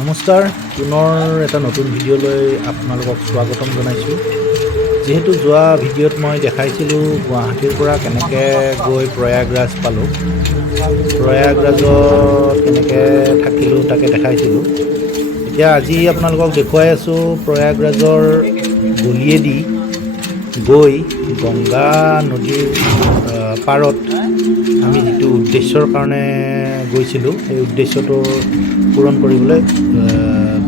নমস্কাৰ, পুনৰ এটা নতুন ভিডিঅ'লৈ আপোনালোকক স্বাগতম জনাইছোঁ। যিহেতু যোৱা ভিডিঅ'ত মই দেখাইছিলোঁ গুৱাহাটীৰ পৰা কেনেকৈ গৈ প্ৰয়াগৰাজ পালোঁ, প্ৰয়াগৰাজত কেনেকৈ থাকিলোঁ তাকে দেখাইছিলোঁ। এতিয়া আজি আপোনালোকক দেখুৱাই আছোঁ প্ৰয়াগৰাজৰ গলিয়েদি গৈ গংগা নদীৰ পাৰত আমি যিটো উদ্দেশ্যৰ কাৰণে গৈছিলোঁ সেই উদ্দেশ্যটো পূৰণ কৰিবলৈ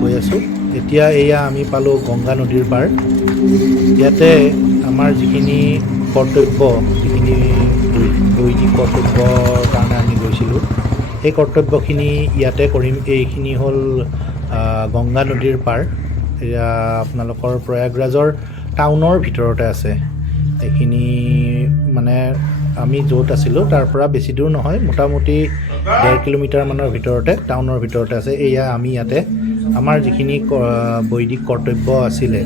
গৈ আছোঁ। এতিয়া এয়া আমি পালোঁ গংগা নদীৰ পাৰ। ইয়াতে আমাৰ যিখিনি কৰ্তব্য, যিখিনি বৈদিক কৰ্তব্যৰ কাৰণে আমি গৈছিলোঁ সেই কৰ্তব্যখিনি ইয়াতে কৰিম। এইখিনি হ'ল গংগা নদীৰ পাৰ। এয়া আপোনালোকৰ প্ৰয়াগৰাজৰ টাউনৰ ভিতৰতে আছে। এইখিনি মানে আমি য'ত আছিলোঁ তাৰ পৰা বেছি দূৰ নহয়, মোটামুটি 1.5 কিলোমিটাৰমানৰ ভিতৰতে, টাউনৰ ভিতৰতে আছে। এয়া আমি ইয়াতে আমাৰ যিখিনি বৈদিক কৰ্তব্য আছিলে,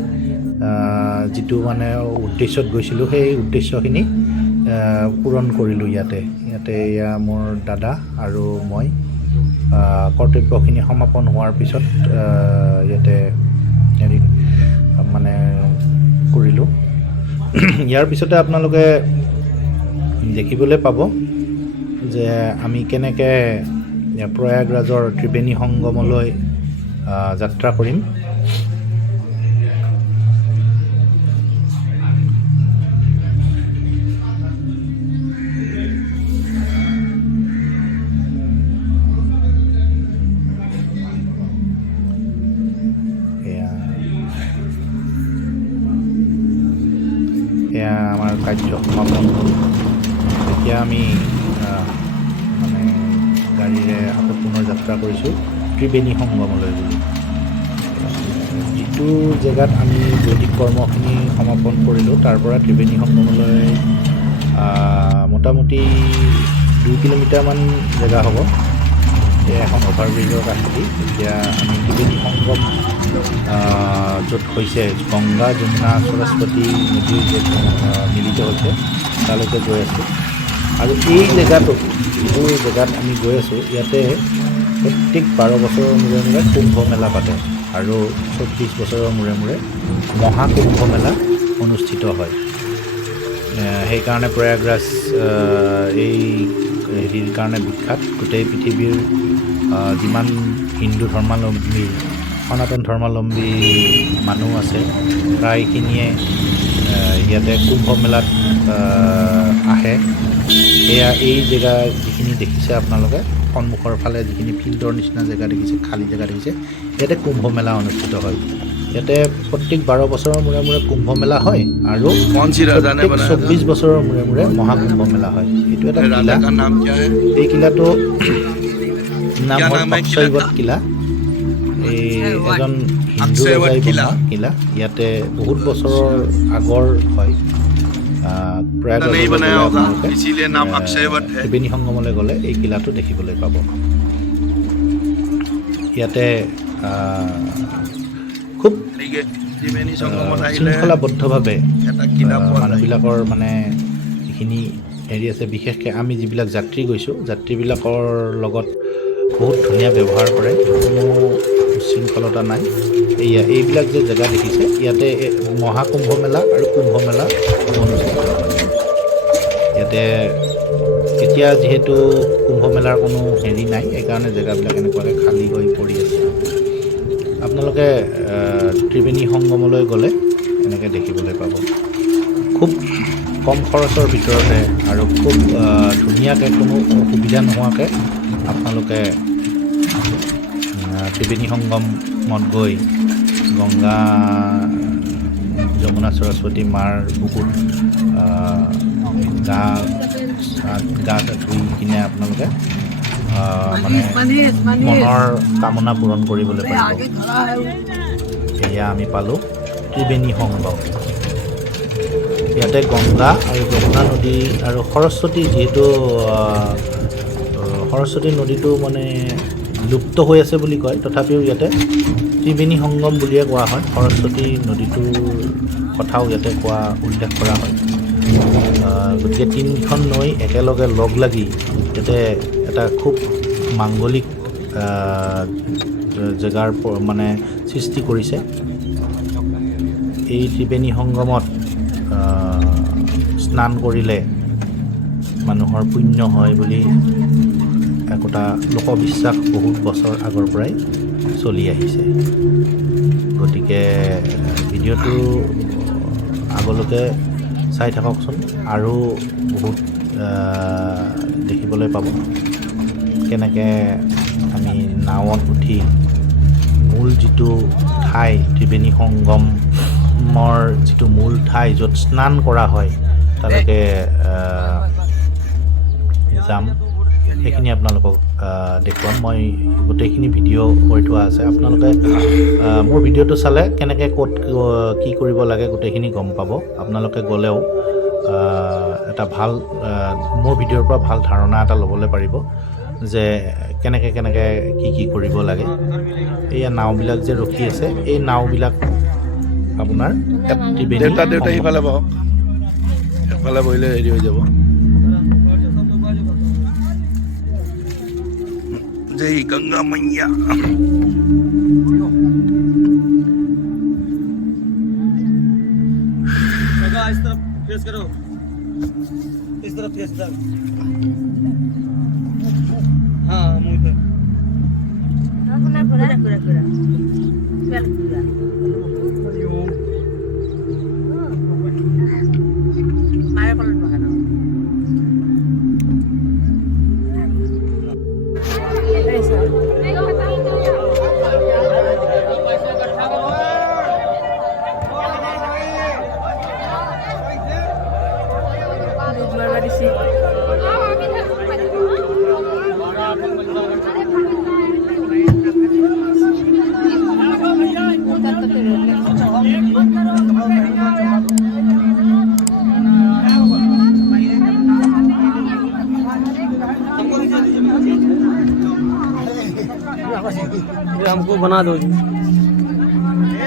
যিটো মানে উদ্দেশ্যত গৈছিলোঁ সেই উদ্দেশ্যখিনি পূৰণ কৰিলোঁ ইয়াতে। এয়া মোৰ দাদা আৰু মই কৰ্তব্যখিনি সমাপন হোৱাৰ পিছত ইয়াতে হেৰি মানে কৰিলোঁ। ইয়াৰ পিছতে আপোনালোকে দেখিবলৈ পাব যে আমি কেনেকৈ প্ৰয়াগৰাজৰ ত্ৰিবেণী সংগমলৈ যাত্ৰা কৰিম। এয়া আমাৰ কাৰ্য সমাপন হ'ল। এতিয়া আমি মানে গাড়ীৰে আকৌ পুনৰ যাত্ৰা কৰিছোঁ ত্ৰিবেণী সংগমলৈ বুলি। যিটো জেগাত আমি বৈদিক কৰ্মখিনি সমাপন কৰিলোঁ তাৰ পৰা ত্ৰিবেণী সংগমলৈ মোটামুটি 2 কিলোমিটাৰমান জেগা হ'ব। এয়া এখন অভাৰব্ৰিজৰ কাষেদি এতিয়া আমি ত্ৰিবেণী সংগম য'ত হৈছে গংগা, যমুনা, সৰস্বতী নদীৰ য'ত মিলিত হৈছে তালৈকে গৈ আছোঁ। আৰু এই জেগাটোত, যিটো জেগাত আমি গৈ আছোঁ, ইয়াতে প্ৰত্যেক 12 বছৰৰ মূৰে মূৰে কুম্ভ মেলা পাতে আৰু 24 বছৰৰ মূৰে মূৰে মহাকুম্ভ মেলা অনুষ্ঠিত হয়। সেইকাৰণে প্ৰয়াগৰাজ এই হেৰিৰ কাৰণে বিখ্যাত। গোটেই পৃথিৱীৰ যিমান হিন্দু ধৰ্মাৱলম্বী, সনাতন ধৰ্মাৱলম্বী মানুহ আছে প্ৰায়খিনিয়ে ইয়াতে কুম্ভ মেলাত আহে। এয়া এই জেগা যিখিনি দেখিছে আপোনালোকে সন্মুখৰ ফালে, যিখিনি ফিল্ডৰ নিচিনা জেগা দেখিছে, খালী জেগা দেখিছে, ইয়াতে কুম্ভ মেলা অনুষ্ঠিত হয়। ইয়াতে প্ৰত্যেক 12 বছৰৰ মূৰে মূৰে কুম্ভ মেলা হয় আৰু 24 বছৰৰ মূৰে মূৰে মহাকুম্ভ মেলা হয়। এইটো এটা কিলা। এই কিলাটো নাম হ'ল অক্ষয়বট কিলা। এই এজন হিন্দু ৰজাই বনোৱা কিলা। ইয়াতে বহুত বছৰৰ আগৰ হয়। ত্ৰিবেণী সংগমলৈ গ'লে এই কিলাটো দেখিবলৈ পাব। ইয়াতে খুব শৃংখলাবদ্ধভাৱে মানুহবিলাকৰ মানে যিখিনি হেৰি আছে, বিশেষকৈ আমি যিবিলাক যাত্ৰী গৈছোঁ, যাত্ৰীবিলাকৰ লগত বহুত ধুনীয়া ব্যৱহাৰ কৰে, কোনো উচ্ছৃংখলতা নাই। এইবিলাক যে জেগা দেখিছে, ইয়াতে মহাকুম্ভ মেলা আৰু কুম্ভ মেলা অনুষ্ঠিত হয়। ইয়াতে এতিয়া যিহেতু কুম্ভ মেলাৰ কোনো হেৰি নাই, সেইকাৰণে জেগাবিলাক এনেকুৱাকৈ খালী হৈ পৰি আছে। আপোনালোকে ত্ৰিবেণী সংগমলৈ গ'লে এনেকৈ দেখিবলৈ পাব। খুব কম খৰচৰ ভিতৰতে আৰু খুব ধুনীয়াকৈ, কোনো অসুবিধা নোহোৱাকৈ আপোনালোকে ত্ৰিবেণী সংগমত গৈ গংগা, যমুনা, সৰস্বতী মাৰ বুকুত গা ধুই কিনে আপোনালোকে মানে মনৰ কামনা পূৰণ কৰিবলৈ পাৰিব। এয়া আমি পালোঁ ত্ৰিবেণী সংগম। ইয়াতে গংগা আৰু যমুনা নদী আৰু সৰস্বতী, যিহেতু সৰস্বতী নদীটো মানে লুপ্ত হৈ আছে বুলি কয়, তথাপিও ইয়াতে ত্ৰিবেণী সংগম বুলিয়ে কোৱা হয়। সৰস্বতী নদীটোৰ কথাও ইয়াতে উল্লেখ কৰা হয়। গতিকে তিনিখন নৈ একেলগে লগ লাগি ইয়াতে এটা খুব মাংগলিক জেগাৰ মানে সৃষ্টি কৰিছে। এই ত্ৰিবেণী সংগমত স্নান কৰিলে মানুহৰ পুণ্য হয় বুলি একোটা লোকবিশ্বাস বহুত বছৰ আগৰ পৰাই চলি আহিছে। গতিকে ভিডিঅ'টো আগলৈকে চাই থাককচোন, আৰু বহুত দেখিবলৈ পাব কেনেকৈ আমি নাৱত উঠি মূল যিটো ঠাই, ত্ৰিবেণী সংগমৰ যিটো মূল ঠাই য'ত স্নান কৰা হয় তালৈকে যাম। সেইখিনি আপোনালোকক দেখুৱাম। মই গোটেইখিনি ভিডিঅ' কৰি থোৱা আছে। আপোনালোকে মোৰ ভিডিঅ'টো চালে কেনেকৈ ক'ত কি কৰিব লাগে গোটেইখিনি গম পাব। আপোনালোকে গ'লেও এটা ভাল মোৰ ভিডিঅ'ৰ পৰা ভাল ধাৰণা এটা ল'বলৈ পাৰিব যে কেনেকৈ কি কৰিব লাগে। এইয়া নাওবিলাক যে ৰখি আছে, এই নাওবিলাক আপোনাৰ ত্ৰিবেণী দেউতা সিফালে বহক, এফালে বহিলে হেৰি হৈ যাব। जय गंगा मैया। इस तरफ फेस करो, इस तरफ फेस कर। हाँ मुंह पे पूरा पूरा पूरा पूरा मारे कलर बहाना हमको बना दो जी।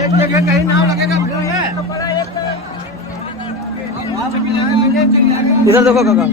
एक जगह कहीं नाव लगेगा इधर देखो काका।